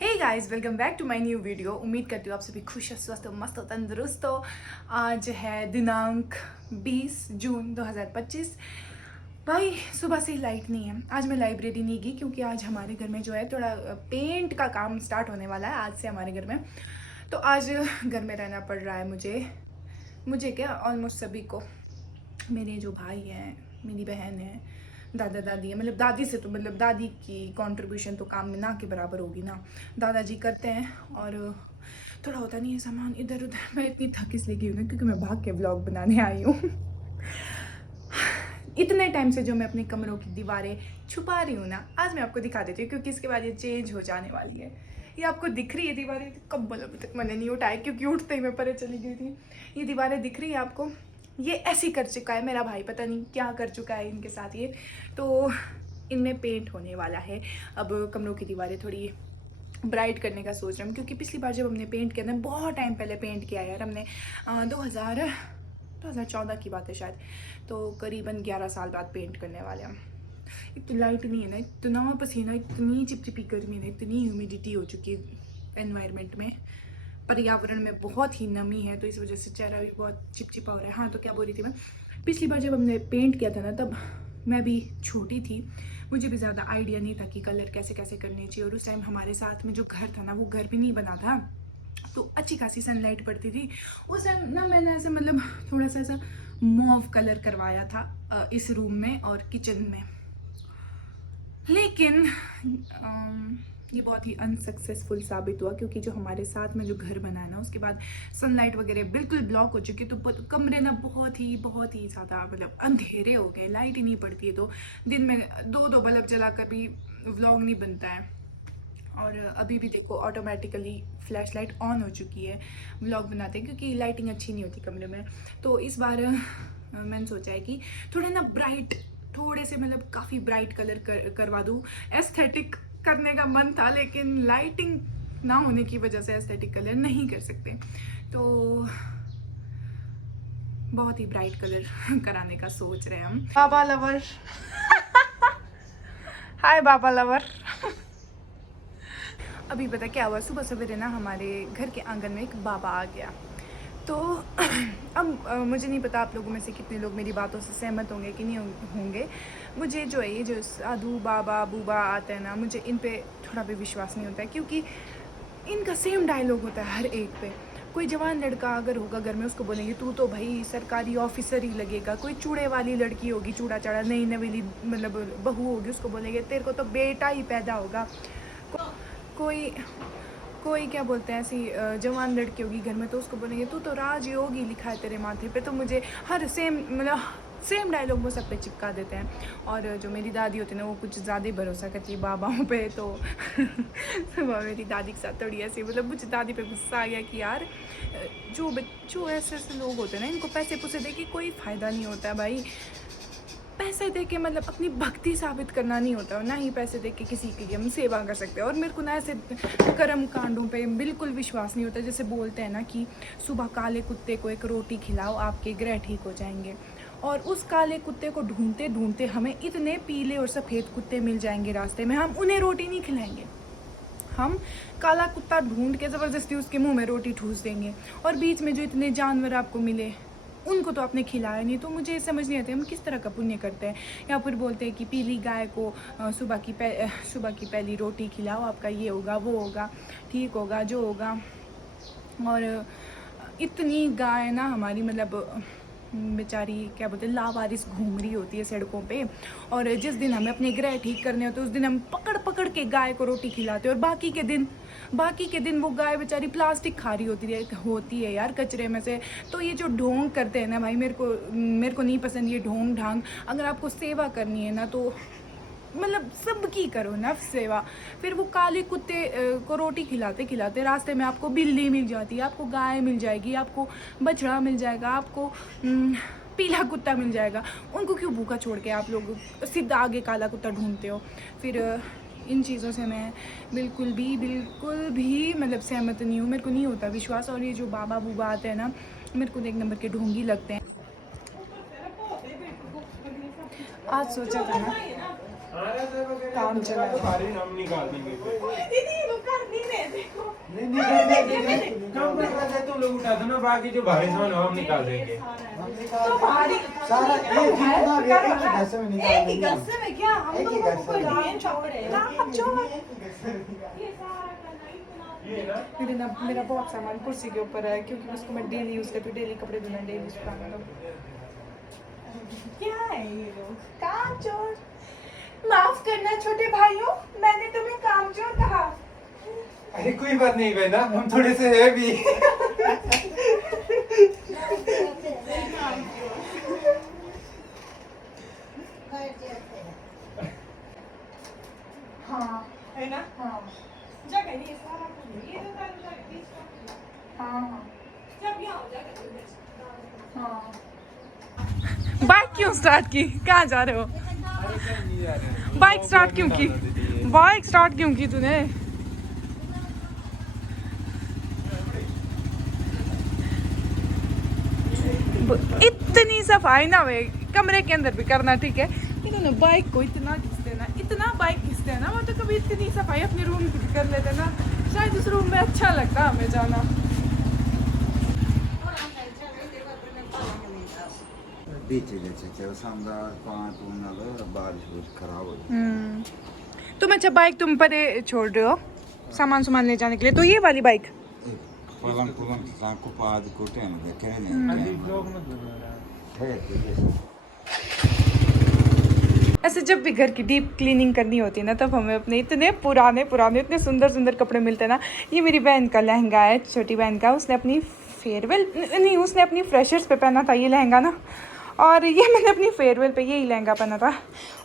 Hey guys, welcome back to my new video. उम्मीद करती हूँ आप सभी खुश हो, स्वस्थ हो, मस्त हो, तंदुरुस्त हो। आज है दिनांक 20 जून 2025। भाई सुबह से ही लाइट नहीं है। आज मैं लाइब्रेरी नहीं गई क्योंकि आज हमारे घर में जो है थोड़ा पेंट का काम स्टार्ट होने वाला है आज से हमारे घर में। तो आज घर में रहना पड़ रहा है मुझे क्या ऑलमोस्ट सभी को। मेरे जो भाई हैं, मेरी बहन है, दादा दादी है। मतलब दादी से तो मतलब दादी की कंट्रीब्यूशन तो काम में ना के बराबर होगी ना। दादाजी करते हैं और थोड़ा होता नहीं है सामान इधर उधर। मैं इतनी थक इसलिए गई हूँ ना क्योंकि मैं भाग के व्लॉग बनाने आई हूँ। इतने टाइम से जो मैं अपने कमरों की दीवारें छुपा रही हूँ ना, आज मैं आपको दिखा देती हूँ क्योंकि इसके बाद ये चेंज हो जाने वाली है। ये आपको दिख रही है दीवारें? कब बोलो, अभी तक मैंने नहीं उठाई क्योंकि उठते ही मैं परे चली गई थी। ये दीवारें दिख रही है आपको? ये ऐसी कर चुका है मेरा भाई, पता नहीं क्या कर चुका है इनके साथ ये। तो इनमें पेंट होने वाला है। अब कमरों की दीवारें थोड़ी ब्राइट करने का सोच रहे हम क्योंकि पिछली बार जब हमने पेंट किया था, बहुत टाइम पहले पेंट किया यार हमने, 2014 की बात है शायद। तो करीबन 11 साल बाद पेंट करने वाले हम। एक तो लाइट नहीं है ना, इतना पसीना, इतनी चिपचिपी गर्मी है, इतनी ह्यूमिडिटी हो चुकी है एनवायरनमेंट में, पर्यावरण में बहुत ही नमी है, तो इस वजह से चेहरा भी बहुत चिपचिपा हो रहा है। हाँ, तो क्या बोल रही थी मैं, पिछली बार जब हमने पेंट किया था ना, तब मैं भी छोटी थी, मुझे भी ज़्यादा आइडिया नहीं था कि कलर कैसे कैसे करने चाहिए। और उस टाइम हमारे साथ में जो घर था ना, वो घर भी नहीं बना था, तो अच्छी खासी सनलाइट पड़ती थी। उस टाइम ना मैंने ऐसे मतलब थोड़ा सा ऐसा मॉव कलर करवाया था इस रूम में और किचन में। लेकिन ये बहुत ही अनसक्सेसफुल साबित हुआ क्योंकि जो हमारे साथ में जो घर बना है ना, उसके बाद सनलाइट वगैरह बिल्कुल ब्लॉक हो चुकी, तो कमरे ना बहुत ही ज़्यादा मतलब अंधेरे हो गए। लाइट ही नहीं पड़ती है तो दिन में दो दो बल्ब जला कर भी व्लॉग नहीं बनता है। और अभी भी देखो ऑटोमेटिकली फ्लैश लाइट ऑन हो चुकी है व्लॉग बनाते हैं क्योंकि लाइटिंग अच्छी नहीं होती कमरे में। तो इस बार मैंने सोचा है कि थोड़ा ना ब्राइट, थोड़े से मतलब काफ़ी ब्राइट कलर करवा दूँ। एस्थेटिक करने का मन था लेकिन लाइटिंग ना होने की वजह से एस्थेटिक कलर नहीं कर सकते, तो बहुत ही ब्राइट कलर कराने का सोच रहे हैं हम। बाबा लवर। हाय बाबा लवर। अभी पता क्या हुआ, सुबह सवेरे ना हमारे घर के आंगन में एक बाबा आ गया। तो अब मुझे नहीं पता आप लोगों में से कितने लोग मेरी बातों से सहमत होंगे कि नहीं होंगे। मुझे जो है ये जो साधु बाबा बूबा आते हैं ना, मुझे इन पे थोड़ा भी विश्वास नहीं होता है क्योंकि इनका सेम डायलॉग होता है हर एक पे। कोई जवान लड़का अगर होगा घर में, उसको बोलेंगे तू तो भाई सरकारी ऑफिसर ही लगेगा। कोई चूड़े वाली लड़की होगी, चूड़ा चाड़ा नई नवेली मतलब बहू होगी, उसको बोलेंगे तेरे को तो बेटा ही पैदा होगा। कोई कोई क्या बोलते हैं ऐसी जवान लड़की होगी घर में, तो उसको बोलेंगे तू तो राजयोगी लिखा है तेरे माथे पे। तो मुझे हर सेम मतलब सेम डायलॉग वो सब पे चिपका देते हैं। और जो मेरी दादी होती है ना, वो कुछ ज़्यादा ही भरोसा करती है बाबाओं पे। तो सुबह मेरी दादी के साथ थोड़ी ऐसी मतलब मुझे दादी पे गुस्सा आ गया कि यार जो ऐसे ऐसे लोग होते हैं ना, इनको पैसे पुसे दे के कोई फ़ायदा नहीं होता है भाई। पैसे दे के मतलब अपनी भक्ति साबित करना नहीं होता, ना ही पैसे दे के किसी की हम सेवा कर सकते हैं। और मेरे को ना ऐसे कर्म कांडों पे बिल्कुल विश्वास नहीं होता। जैसे बोलते हैं ना कि सुबह काले कुत्ते को एक रोटी खिलाओ, आपके ग्रह ठीक हो जाएंगे। और उस काले कुत्ते को ढूंढते ढूंढते हमें इतने पीले और सफ़ेद कुत्ते मिल जाएंगे रास्ते में, हम उन्हें रोटी नहीं खिलाएंगे। हम काला कुत्ता ढूंढ के ज़बरदस्ती उसके मुंह में रोटी ठूस देंगे। और बीच में जो इतने जानवर आपको मिले, उनको तो आपने खिलाया नहीं। तो मुझे समझ नहीं आती हम किस तरह का पुण्य करते हैं। या फिर बोलते हैं कि पीली गाय को सुबह की पहली रोटी खिलाओ, आपका ये होगा वो होगा, ठीक होगा जो होगा। और इतनी गाय ना हमारी मतलब बेचारी क्या बोलते हैं लावारिस घूम रही होती है सड़कों पे। और जिस दिन हमें अपने ग्रह ठीक करने होते हैं, उस दिन हम पकड़ पकड़ के गाय को रोटी खिलाते हैं। और बाकी के दिन वो गाय बेचारी प्लास्टिक खा रही होती है यार, कचरे में से। तो ये जो ढोंग करते हैं ना भाई, मेरे को नहीं पसंद ये ढोंग ढांग। अगर आपको सेवा करनी है ना, तो मतलब सबकी करो ना सेवा। फिर वो काले कुत्ते को रोटी खिलाते खिलाते रास्ते में आपको बिल्ली मिल जाती है, आपको गाय मिल जाएगी, आपको बछड़ा मिल जाएगा, आपको पीला कुत्ता मिल जाएगा। उनको क्यों भूखा छोड़ के आप लोग सीधा आगे काला कुत्ता ढूंढते हो? फिर इन चीज़ों से मैं बिल्कुल भी मतलब सहमत नहीं हूँ। मेरे को नहीं होता विश्वास। और ये जो बाबा बूबा आते हैं ना, मेरे को 1 नंबर के ढोंगी लगते हैं। आज सोचा था ना काम चला, दीदी वो कर नहीं कम कर रहा है तुम लोग उठा दो ना, बाकी जो भारी सामान हो हम निकाल देंगे। तो भारी सारा ये जितना भी एक ही गस्से में निकाल एक ही देंगे। गस्से में क्या हम एक ही लोगों गस्से को में। लिए चौड़े मेरा बहुत सामान कुर्सी के ऊपर है क्योंकि उसको मैं डेली यूज करती हूँ, डेली कपड़े धोना, डेली सुखाना। क्या है ये लोग काम चोर। माफ करना छोटे भाइयों, मैंने तुम्हें काम चोर कहा। अरे कोई बात नहीं बहना, हम थोड़े से है भी। हाँ है ना, हाँ जगह नहीं सारा कुछ ये हाँ जब यहाँ हो जाएगा। हाँ बाइक क्यों स्टार्ट की, कहाँ जा रहे हो? बाइक स्टार्ट क्यों की, बाइक स्टार्ट क्यों की तूने? इतनी सफाई ना वे कमरे के अंदर भी करना, ठीक है? इन्होंने बाइक को इतना घिसते ना, इतना बाइक घिसते हैं ना, वो तो कभी इतनी सफाई अपने रूम की भी कर लेते ना, शायद उस रूम में अच्छा लगता हमें जाना। बारिश खराब हो। तुम अच्छा बाइक तुम परे छोड़ रहे हो सामान ले जाने के लिए, तो ये वाली बाइक पलंग को पाद कोटे हैं देखे अभी ब्लॉग में नहीं। ऐसे जब भी घर की डीप क्लीनिंग करनी होती है ना, तब हमें अपने इतने पुराने इतने सुंदर कपड़े मिलते हैं ना। ये मेरी बहन का लहंगा है, छोटी बहन का, उसने अपनी फेयरवेल नहीं, उसने अपनी फ्रेशर्स पे पहना था ये लहंगा ना, और ये मैंने अपनी फेयरवेल पे यही लहंगा पहना था।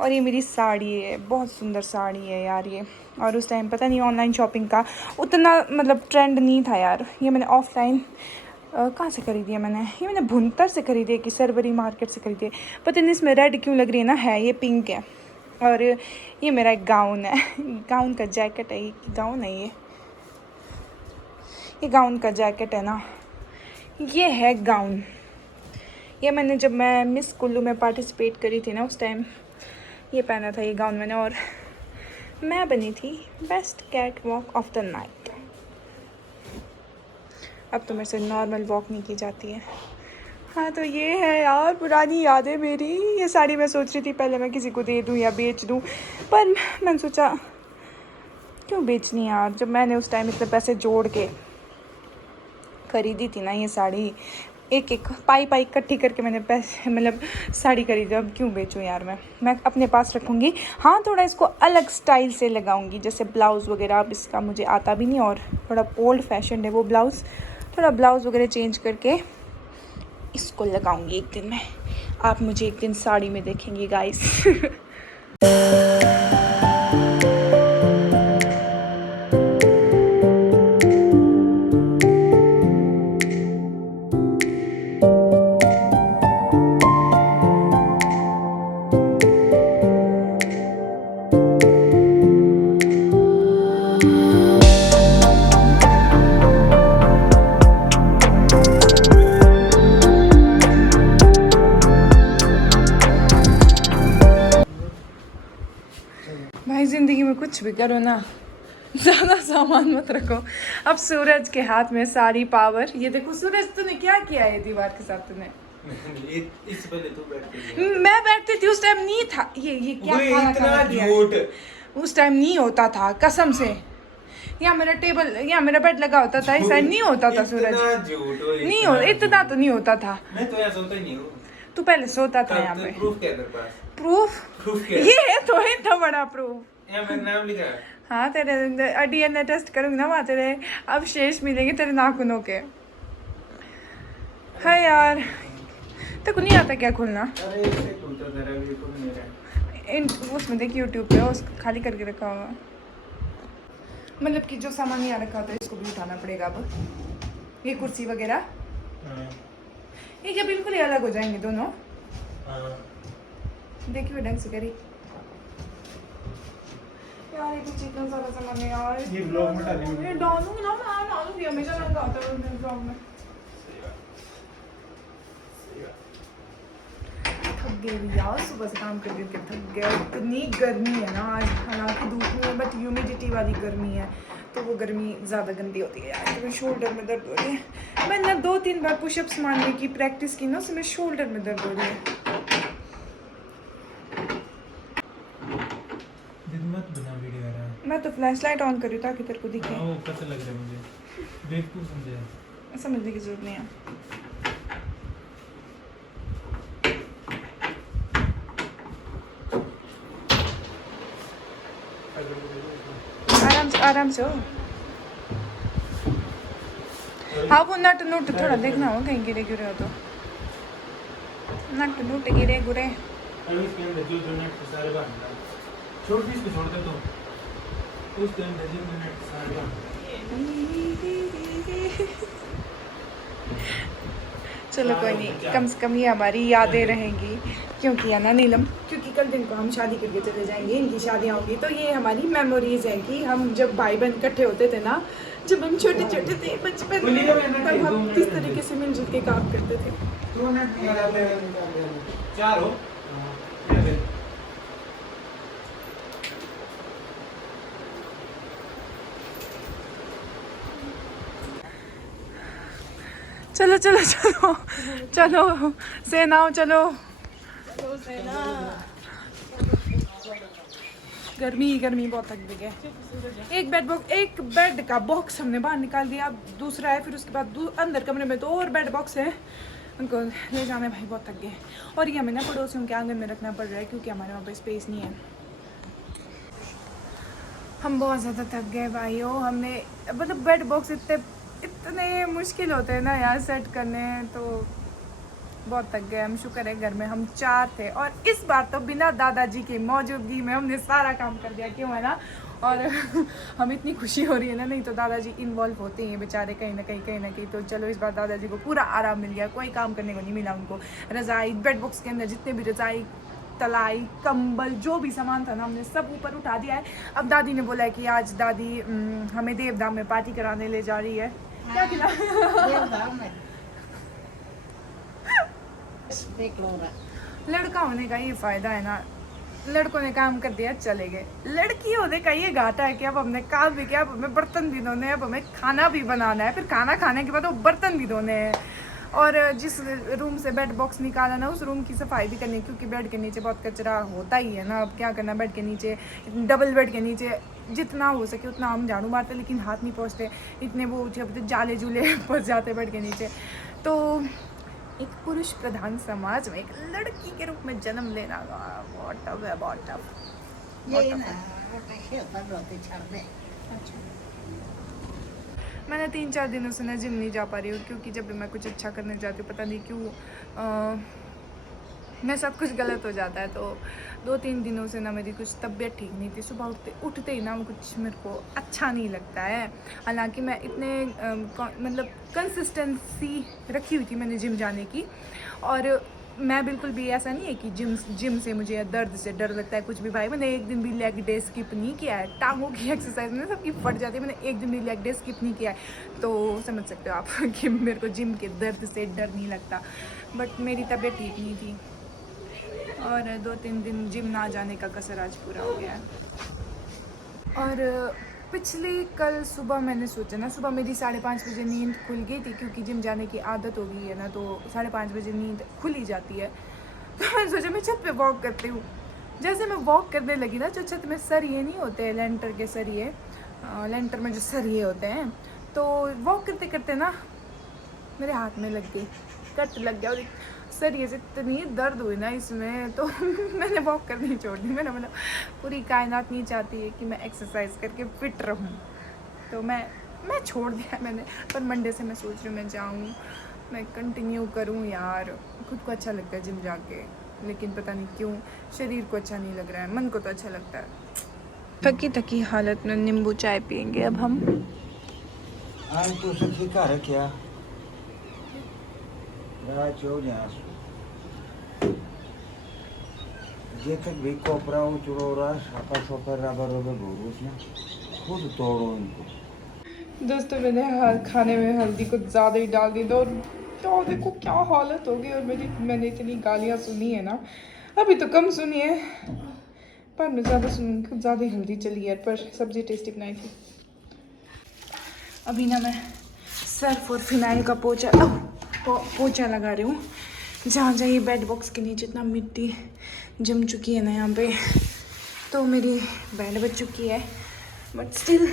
और ये मेरी साड़ी है, बहुत सुंदर साड़ी है यार ये। और उस टाइम पता नहीं ऑनलाइन शॉपिंग का उतना मतलब ट्रेंड नहीं था यार, ये मैंने ऑफलाइन कहाँ से खरीदी है मैंने, ये मैंने भुंतर से खरीदी है कि सरवरी मार्केट से खरीदी है। पता नहीं इसमें रेड क्यों लग रही है ना, है ये पिंक है। और ये मेरा एक गाउन है, गाउन का जैकेट है, ये गाउन है, ये गाउन का जैकेट है ना, ये है गाउन। ये मैंने जब मैं मिस कुल्लू में पार्टिसिपेट करी थी ना, उस टाइम ये पहना था ये गाउन मैंने, और मैं बनी थी best catwalk of the night. अब तो मेरे से नॉर्मल वॉक नहीं की जाती है। हाँ तो ये है यार पुरानी यादें मेरी। ये साड़ी मैं सोच रही थी पहले मैं किसी को दे दूँ या बेच दूँ, पर मैंने सोचा क्यों बेचनी यार, जब मैंने उस टाइम इतने पैसे जोड़ के खरीदी थी ना ये साड़ी, एक पाई इकट्ठी करके मैंने पैसे मतलब साड़ी खरीदी, अब क्यों बेचूं यार। मैं अपने पास रखूँगी। हाँ थोड़ा इसको अलग स्टाइल से लगाऊंगी, जैसे ब्लाउज़ वगैरह, अब इसका मुझे आता भी नहीं और थोड़ा ओल्ड फैशन है वो ब्लाउज़, थोड़ा ब्लाउज़ वगैरह चेंज करके इसको लगाऊंगी एक दिन में। आप मुझे एक दिन साड़ी में देखेंगे गाइस। भाई ज़िंदगी में कुछ भी करो ना, ज़्यादा सामान मत रखो। अब सूरज के हाथ में सारी पावर। ये देखो सूरज तूने क्या किया है दीवार के साथ तूने। इससे पहले तू बैठती थी। मैं बैठती थी उस टाइम नहीं था ये क्या खाना इतना दिया है? झूठ उस टाइम नहीं होता था कसम से। यहाँ मेरा टेबल, यहाँ मेरा बेड लगा होता था, इस साइड नहीं होता था सूरज। नहीं हो इतना तो नहीं होता था। मैं तो यहाँ सोता ही नहीं हूँ। तू पहले सोता था यहाँ पे। प्रूफ क्या तेरे पास? प्रूफ क्या? ये है तो इतना बड़ा प्रूफ। यहाँ मेरा नाम लिखा है। हाँ तेरे DNA टेस्ट करूँगी ना, वहाँ तेरे अवशेष मिलेंगे तेरे नाखूनों के। हाँ यार तेरे को नहीं आता क्या खोलना? अरे इससे खुलता जरा भी खुल नहीं रहा। उसमें देख यूट्यूब पे उस खाली करके रखा हुआ, मतलब कि जो सामान यहाँ रखा होता है इसको भी उठाना पड़ेगा अब। ये कुर्सी वगैरह ये क्या बिल्कुल ही अलग हो जाएंगे दोनों। देखिए ढंग से करी यार, ये कुछ इतना सारा सामान है यार। ये ब्लॉग में डालेंगे। मैं डालूंगी ना, मैं डालूंगी, हमेशा लगा होता है मेरे ब्लॉग में। थक गई यार, सुबह से काम कर थक गया। इतनी गर्मी है ना आज, हालांकि धूप में बट ह्यूमिडिटी वाली गर्मी है, तो वो गर्मी ज़्यादा गंदी होती है यार। तो मेरे शोल्डर में दर्द हो रही है। मैंने 2-3 बार पुशअप्स मारने की प्रैक्टिस की ना, उससे मेरे शोल्डर में दर्द हो रही है। मत बना वीडियो यार। मैं तो फ्लैश लाइट ऑन करी ताकि तेरे को दिखे। वो पता लग रहा है मुझे, बेवकूफ समझे। समझने की जरूरत नहीं है। आराम से हो। हाँ वो नट नुट थोड़ा देखना हो, कहीं गिरे गिरे हो तो। नट नुट गिरे गुरे। अब इसके अंदर जो नेट सारे बाहर निकाल, छोड़ दे इसको, छोड़ दे तो उसके अंदर जो नेट सारे बाहर। चलो कोई नहीं, कम से कम ये हमारी यादें रहेंगी, क्योंकि है ना नीलम, क्योंकि कल दिन को हम शादी करके चले जाएंगे, इनकी शादियाँ होंगी, तो ये हमारी मेमोरीज हैं कि हम जब भाई बहन इकट्ठे होते थे ना, जब हम छोटे छोटे थे बचपन में, तब हम किस तरीके से मिलजुल के काम करते थे। 2 नेट निकाले, 4 हो। चलो चलो चलो चलो सेनाओ चलो। गर्मी गर्मी बहुत थक गई है। एक बेड का बॉक्स हमने बाहर निकाल दिया, अब दूसरा है, फिर उसके बाद अंदर कमरे में 2 और बेड बॉक्स है, उनको ले जाने भाई बहुत थक गए। और ये हमें ना पड़ोसियों के आंगन में रखना पड़ रहा है, क्योंकि हमारे वहाँ पे स्पेस नहीं है। हम बहुत ज़्यादा थक गए भाइयों। हमने मतलब बेड बॉक्स इतने मुश्किल होते हैं ना यार सेट करने, तो बहुत थक गए हम। शुक्र है घर में हम 4 थे, और इस बार तो बिना दादाजी की मौजूदगी में हमने सारा काम कर दिया, क्यों है ना। और हमें इतनी खुशी हो रही है ना, नहीं तो दादाजी इन्वॉल्व होते हैं बेचारे कहीं ना कहीं। तो चलो इस बार दादाजी को पूरा आराम मिल गया, कोई काम करने को नहीं मिला उनको। रज़ाई बेड बॉक्स के अंदर जितने भी रज़ाई, तलाई, कंबल, जो भी सामान था ना, हमने सब ऊपर उठा दिया है। अब दादी ने बोला है कि आज दादी हमें देवधाम में पार्टी कराने ले जा रही है। क्या खिला लड़का होने का ये फ़ायदा है ना, लड़कों ने काम कर दिया चले गए। लड़की होने का ये घाटा है कि अब हमने काम भी किया, अब हमें बर्तन भी धोने हैं, अब हमें खाना भी बनाना है, फिर खाना खाने के बाद वो बर्तन भी धोने हैं, और जिस रूम से बेड बॉक्स निकाला ना, उस रूम की सफाई भी करनी है, क्योंकि बेड के नीचे बहुत कचरा होता ही है ना। अब क्या करना, बेड के नीचे, डबल बेड के नीचे जितना हो सके उतना हम झाड़ू मारते, लेकिन हाथ नहीं पहुँचते, इतने वो जाले जूले फंस जाते बेड के नीचे। तो एक पुरुष प्रधान समाज में एक लड़की के रूप में जन्म लेना बहुत टफ है, बहुत टफ। अच्छा, मैंने 3-4 दिनों से ना जिम नहीं जा पा रही हूँ, क्योंकि जब भी मैं कुछ अच्छा करने जाती हूँ, पता नहीं क्यों मेरे साथ कुछ गलत हो जाता है। तो 2-3 दिनों से ना मेरी कुछ तबीयत ठीक नहीं थी। सुबह उठते ही ना कुछ मेरे को अच्छा नहीं लगता है। हालांकि मैं इतने मतलब कंसिस्टेंसी रखी हुई थी मैंने जिम जाने की, और मैं बिल्कुल भी ऐसा नहीं है कि जिम से मुझे दर्द से डर लगता है कुछ भी। भाई मैंने एक दिन भी लेग डे स्किप नहीं किया है, टांगों की एक्सरसाइज में सबकी फट जाती है, मैंने एक दिन भी लेग डे स्किप नहीं किया है। तो समझ सकते हो आप कि मेरे को जिम के दर्द से डर नहीं लगता। बट मेरी तबीयत ठीक नहीं थी, और 2-3 दिन जिम ना जाने का कसर आज पूरा हो गया है। और कल सुबह मैंने सोचा ना, सुबह मेरी 5:30 बजे नींद खुल गई थी, क्योंकि जिम जाने की आदत हो गई है ना, तो 5:30 बजे नींद खुल ही जाती है। तो मैंने सोचा मैं छत पे वॉक करती हूँ। जैसे मैं वॉक करने लगी ना, जो छत में सरिये नहीं होते, लेंटर के सरिये, लेंटर में जो सरिये होते हैं, तो वॉक करते करते ना मेरे हाथ में लग गई, कट लग गया, और सरिये से इतनी दर्द हुई ना इसमें, तो मैंने वॉक करनी छोड़ दी। मैंने मतलब पूरी कायनात नहीं चाहती है कि मैं एक्सरसाइज करके फिट रहूं, तो मैं छोड़ दिया मैंने। पर मंडे से मैं सोच रही हूँ मैं जाऊँ, मैं कंटिन्यू करूँ यार। खुद को अच्छा लगता है जिम जाके, लेकिन पता नहीं क्यों शरीर को अच्छा नहीं लग रहा है, मन को तो अच्छा लगता है। थकी थकी हालत में नींबू चाय पियेंगे अब हम। आज तो सबसे क्या है क्या जे तक भी कोपरा चुड़ोरा सापा सोपर रबर भूरूस में खुद तोड़ो इनको। दोस्तों मैंने खाने में हल्दी कुछ ज़्यादा ही डाल दी, और तो देखो क्या हालत हो गई। और मैंने इतनी गालियाँ सुनी है ना, अभी तो कम सुनी है, पर मैं ज़्यादा सुनी, कुछ ज़्यादा ही हल्दी चली है, पर सब्ज़ी टेस्टी बनाई थी। अभी ना मैं सर्फ और फिनाइल का पोछा लगा रही हूँ। जहाँ जहाँ ये बेड बॉक्स के नीचे इतना मिट्टी जम चुकी है ना यहाँ पे, तो मेरी बैंड बज चुकी है, बट स्टिल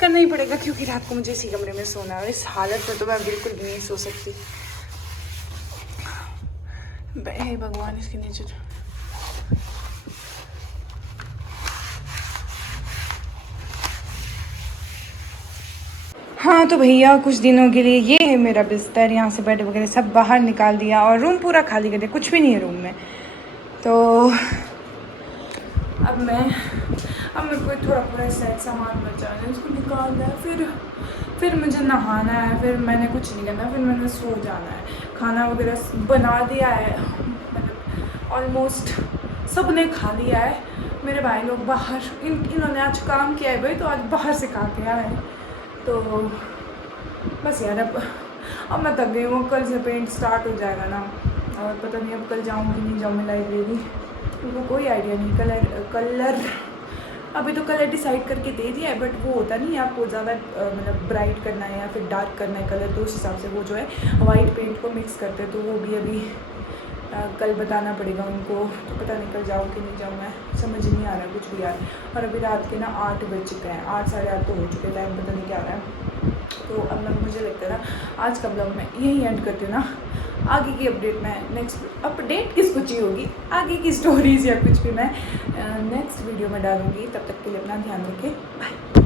करना ही पड़ेगा क्योंकि रात को मुझे इसी कमरे में सोना है और इस हालत में तो मैं बिल्कुल भी नहीं सो सकती। हे भगवान, इसके नीचे हाँ तो भैया कुछ दिनों के लिए ये है मेरा बिस्तर, यहाँ से बेड वगैरह सब बाहर निकाल दिया और रूम पूरा खाली कर दिया, कुछ भी नहीं है रूम में। तो अब मेरे को थोड़ा पूरा सेट सामान बचा है, उसको निकालना है, फिर मुझे नहाना है, फिर मैंने कुछ नहीं करना, फिर मैंने सो जाना है। खाना वगैरह बना दिया है, मतलब ऑलमोस्ट सब ने खा लिया है। मेरे भाई लोग बाहर इन्होंने आज काम किया है भाई, तो आज बाहर से खा के आए। तो बस यार अब मैं थक गई हूँ, कल से पेंट स्टार्ट हो जाएगा ना, और पता नहीं अब कल जाऊँगी नहीं जाऊँगी लाइब्रेरी, उनको कोई आइडिया नहीं। कलर अभी तो कलर डिसाइड करके दे दिया है, बट वो होता नहीं है आपको ज़्यादा मतलब ब्राइट करना है या फिर डार्क करना है कलर, तो उस हिसाब से वो जो है वाइट पेंट को मिक्स करते हैं, तो वो भी अभी कल बताना पड़ेगा उनको। तो पता नहीं कल जाऊँ कि नहीं जाऊँ, मैं समझ नहीं आ रहा कुछ भी यार। और अभी रात के ना 8 बज चुके हैं, 8 साढ़े 8 तो हो चुके हैं, टाइम पता नहीं क्या आ रहा है। तो अब मैं मुझे लगता है ना आज का ब्लॉग मैं यही एंड करती हूँ ना। आगे की अपडेट मैं नेक्स्ट अपडेट किसको चाहिए होगी, आगे की स्टोरीज़ या कुछ भी मैं नेक्स्ट वीडियो में डालूँगी। तब तक के लिए अपना ध्यान रखें, बाय।